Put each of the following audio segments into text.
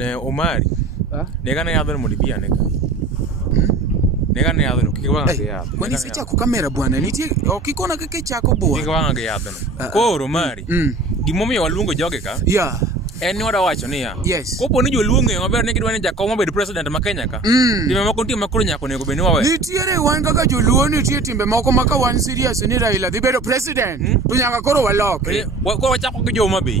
Ne Omari. Nega ne yadho mondi pia nega. Nega ne yadho kikwanga ke yadho. Kwani sicha ku kamera bwana nitie okikona keke chako bwana. Kikwanga ke yadho. Koro Omari. Gimomiyo waluongo joge ka. Yeah. En ni wada wacho niya. Yes. Kopo ni joluongo maber ni gidwa ni jakom obed president ma Kenya ka. Timbe moko nitie makoro nyako nego beni wawe. Nitiere wan kaka joluo nitie timbe moko maka wan serious ni Raila dhi bedo president. To nyaka koro walok. Koro wachako gi Joma Bay.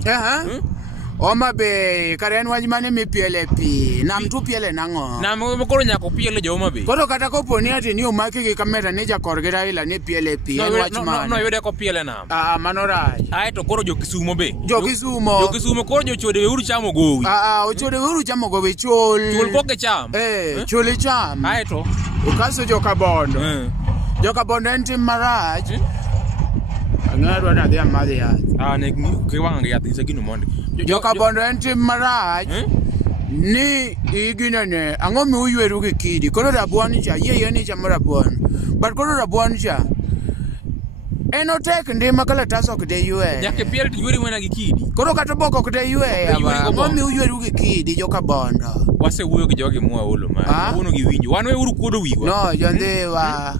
Oma Bay karen waj mane mi piele pi. Nam tu piele nango. Nam koro nyako piele Joma Bay. Koro kata kopo ni ati ni omaki gi kamera ni jakor gi Raila ni piele pi. No yude ko piele nam. Mano rach. Ai to koro jo Kisumo be. Jo Kisumo koro jo chode uru chamo gowi. Ochode uru chamo gowi chol. Chol koke cham. Chol cham. Ai to. Ukaso jo Kabondo. Jo Kabondo en tim marach. Ng'adwa na dhia madhi yath. Ne kiwanga yath isa gino mondi. Jo Kabondo en tim marach. Ni igino ne ang'o mi uyweru gi kidi. Koro rabuon cha yeye ni chamo rabuon. But koro rabuon cha eno tek ndima kalatas ok de ywe. Nyake piel ti yuri wena gi kidi. Koro kata bok ok de ywe. Ang'o mi uyweru gi kidi Jo Kabondo. Wase wuoyo gi jogi mwa olo ma. Uno gi winjo. Wan we uru kuodo wiwa. No,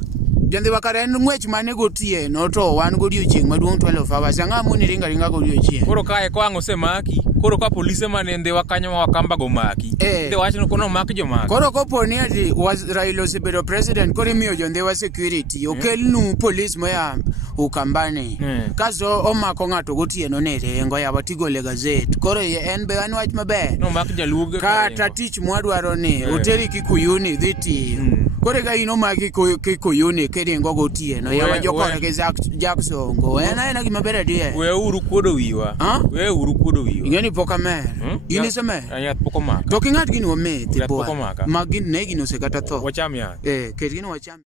Jandhiwa kare en ng'wech mane gotieno to wan godiochieng' maduong' 12 hours. Ang'a muni ringa godiochieng'. Koro kae ko ang' osemaki. Koro ka polise mane ndhiwa kanyo wakamba go maki. Ndhe wachno kono maki jomaki. Koro kopo ni ati Raila osebedo president koro imiyo jondhiwa security. Okelnu polis moya Ukambani. Kaso omako ng'ato gotieno ne rengo yawa tigole gazet. Koro en be an wach maber. No maki jaluoge. Kata tich mwadwaro ni oteri Kikuyuni dhi tim. Kore ga ino maki Kikuyuni keringo gotieno yawa jokore ke Jacksongo. En gima ber adier. We uru kuodo wiwa. We uru kuodo wiwa. Ingeni poka mer. Ini semer. Ayat poko maka. To kingat gini wame. Poko maka. Magin ne gino se kata tho. Wacham ya. Ket gino wacham.